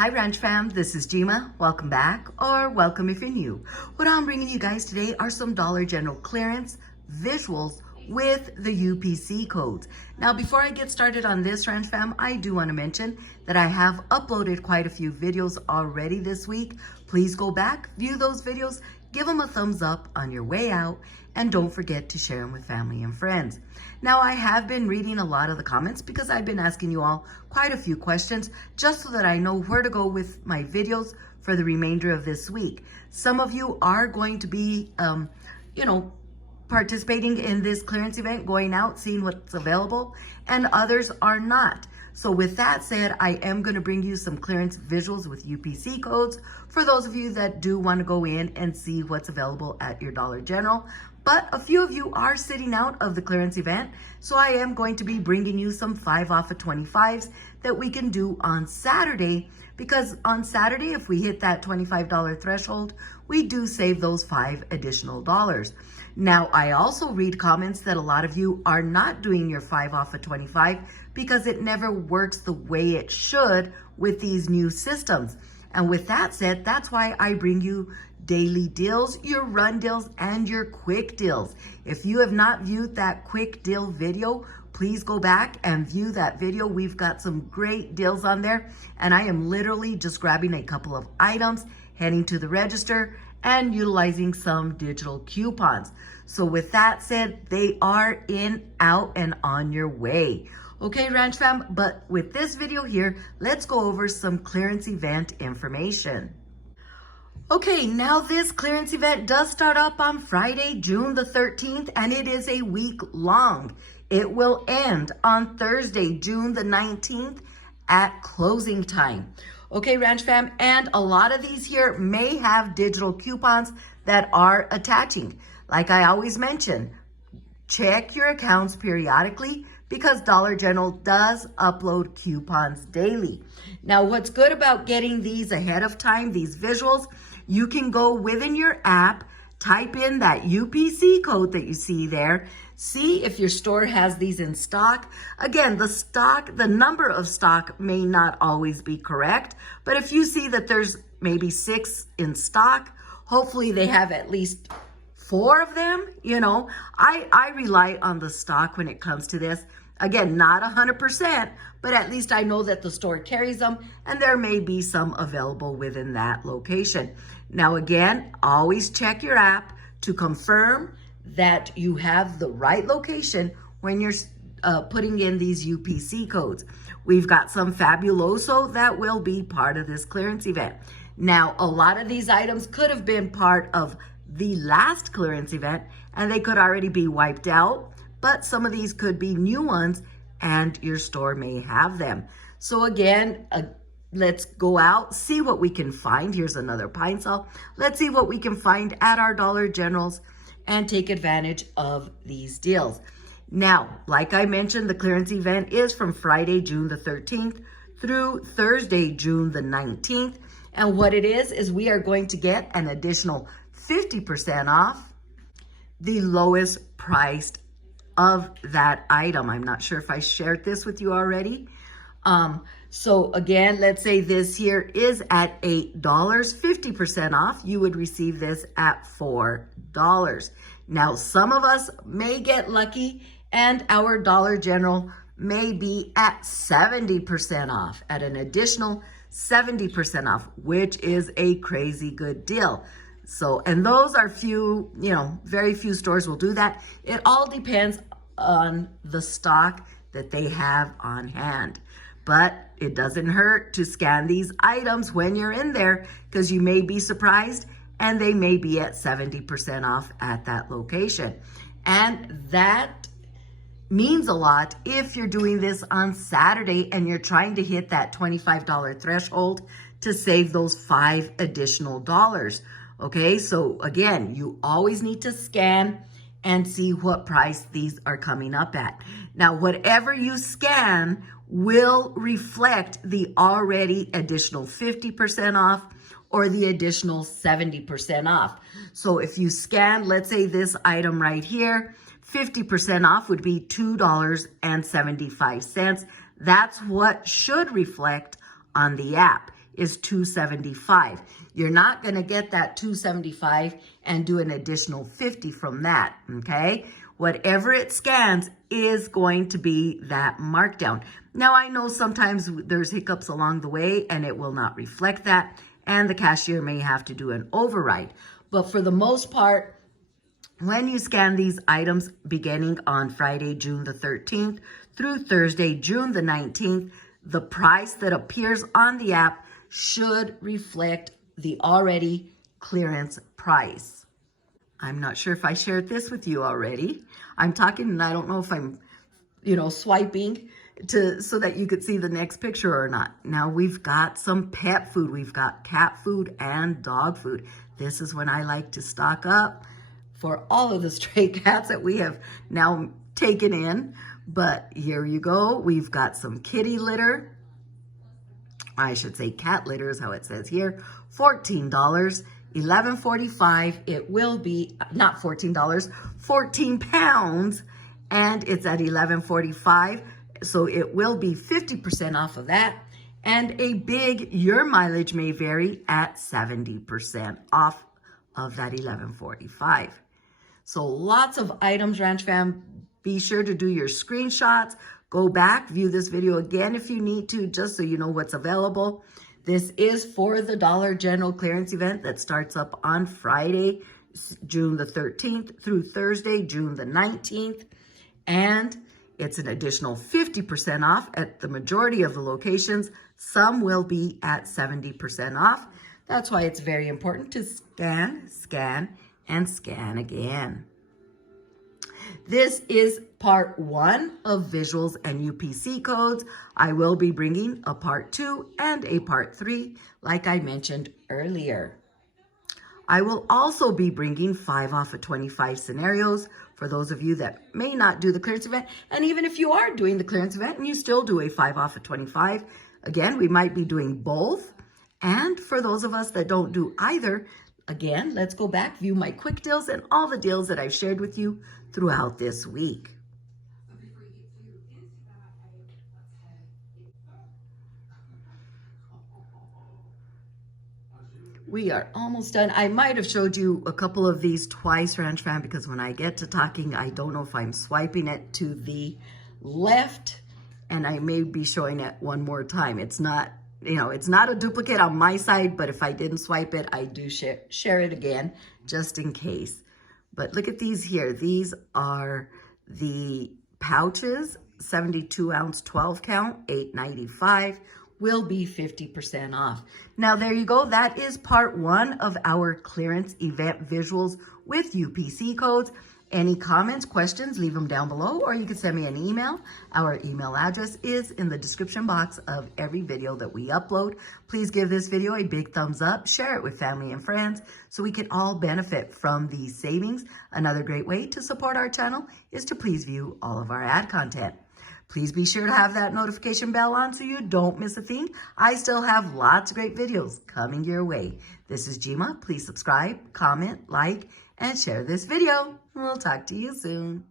Hi Ranch fam, this is Jima. Welcome back, or welcome if you're new. What I'm bringing you guys today are some Dollar General clearance visuals with the UPC codes. Now before I get started on this Ranch fam, I do want to mention that I have uploaded quite a few videos already this week. Please go back, view those videos, give them a thumbs up on your way out, and don't forget to share them with family and friends. Now, I have been reading a lot of the comments because I've been asking you all quite a few questions just so that I know where to go with my videos for the remainder of this week. Some of you are going to be, participating in this clearance event, going out, seeing what's available, and others are not. So with that said, I am going to bring you some clearance visuals with UPC codes for those of you that do want to go in and see what's available at your Dollar General. But a few of you are sitting out of the clearance event, so I am going to be bringing you some 5 off of 25s that we can do on Saturday, because on Saturday, if we hit that $25 threshold, we do save those $5 additional dollars. Now, I also read comments that a lot of you are not doing your 5 off of 25 because it never works the way it should with these new systems. And with that said, that's why I bring you daily deals, your run deals, and your quick deals. If you have not viewed that quick deal video, please go back and view that video. We've got some great deals on there, and I am literally just grabbing a couple of items, heading to the register, and utilizing some digital coupons. So with that said, they are in, out, and on your way. Okay, Ranch fam, but with this video here, let's go over some clearance event information. Okay, now this clearance event does start up on Friday, June the 13th, and it is a week long. It will end on Thursday, June the 19th at closing time. Okay, Ranch fam, and a lot of these here may have digital coupons that are attaching. Like I always mention, check your accounts periodically because Dollar General does upload coupons daily. Now, what's good about getting these ahead of time, these visuals, you can go within your app, type in that UPC code that you see there, see if your store has these in stock. Again, the number of stock may not always be correct, but if you see that there's maybe 6 in stock, hopefully they have at least 4 of them. I rely on the stock when it comes to this. Again, not 100%, but at least I know that the store carries them and there may be some available within that location. Now, again, always check your app to confirm that you have the right location when you're putting in these UPC codes. We've got some Fabuloso that will be part of this clearance event. Now, a lot of these items could have been part of the last clearance event and they could already be wiped out, but some of these could be new ones and your store may have them. So again, let's go out, see what we can find. Here's another pine saw. Let's see what we can find at our Dollar Generals and take advantage of these deals. Now, like I mentioned, the clearance event is from Friday, June the 13th through Thursday, June the 19th. And what it is we are going to get an additional 50% off the lowest priced of that item. I'm not sure if I shared this with you already. So again, let's say this here is at $8, 50% off, you would receive this at $4. Now, some of us may get lucky and our Dollar General may be at 70% off, at an additional 70% off, which is a crazy good deal. So, and those are few, very few stores will do that. It all depends on the stock that they have on hand. But it doesn't hurt to scan these items when you're in there because you may be surprised and they may be at 70% off at that location. And that means a lot if you're doing this on Saturday and you're trying to hit that $25 threshold to save those $5 additional dollars. Okay, so again, you always need to scan and see what price these are coming up at. Now, whatever you scan will reflect the already additional 50% off or the additional 70% off. So if you scan, let's say this item right here, 50% off would be $2.75. That's what should reflect on the app. is $2.75. You're not going to get that $2.75 and do an additional $50 from that, okay? Whatever it scans is going to be that markdown. Now, I know sometimes there's hiccups along the way and it will not reflect that, and the cashier may have to do an override. But for the most part, when you scan these items beginning on Friday, June the 13th through Thursday, June the 19th, the price that appears on the app should reflect the already clearance price. I'm not sure if I shared this with you already. I'm talking and I don't know if I'm, swiping so that you could see the next picture or not. Now we've got some pet food. We've got cat food and dog food. This is when I like to stock up for all of the stray cats that we have now taken in. But here you go. We've got some kitty litter. I should say cat litter is how it says here. $14, $11.45. It will be not $14, 14 pounds, and it's at $11.45. So it will be 50% off of that. And a big, your mileage may vary, at 70% off of that $11.45. So lots of items, Ranch Fam. Be sure to do your screenshots. Go back, view this video again if you need to, just so you know what's available. This is for the Dollar General clearance event that starts up on Friday, June the 13th through Thursday, June the 19th. And it's an additional 50% off at the majority of the locations. Some will be at 70% off. That's why it's very important to scan, scan, and scan again. This is part 1 of visuals and UPC codes. I will be bringing a part 2 and a part 3, like I mentioned earlier. I will also be bringing 5 off of 25 scenarios for those of you that may not do the clearance event. And even if you are doing the clearance event and you still do a 5 off of 25, again, we might be doing both. And for those of us that don't do either, again, let's go back, view my quick deals and all the deals that I've shared with you throughout this week. We are almost done. I might have showed you a couple of these twice, Ranch Fam, because when I get to talking, I don't know if I'm swiping it to the left, and I may be showing it one more time. It's not, it's not a duplicate on my side, but if I didn't swipe it, I do share it again, just in case. But look at these here. These are the pouches, 72 ounce, 12 count, $8.95. Will be 50% off. Now, there you go. That is part 1 of our clearance event visuals with UPC codes. Any comments, questions, leave them down below, or you can send me an email. Our email address is in the description box of every video that we upload. Please give this video a big thumbs up, share it with family and friends so we can all benefit from these savings. Another great way to support our channel is to please view all of our ad content. Please be sure to have that notification bell on so you don't miss a thing. I still have lots of great videos coming your way. This is Jima. Please subscribe, comment, like, and share this video. We'll talk to you soon.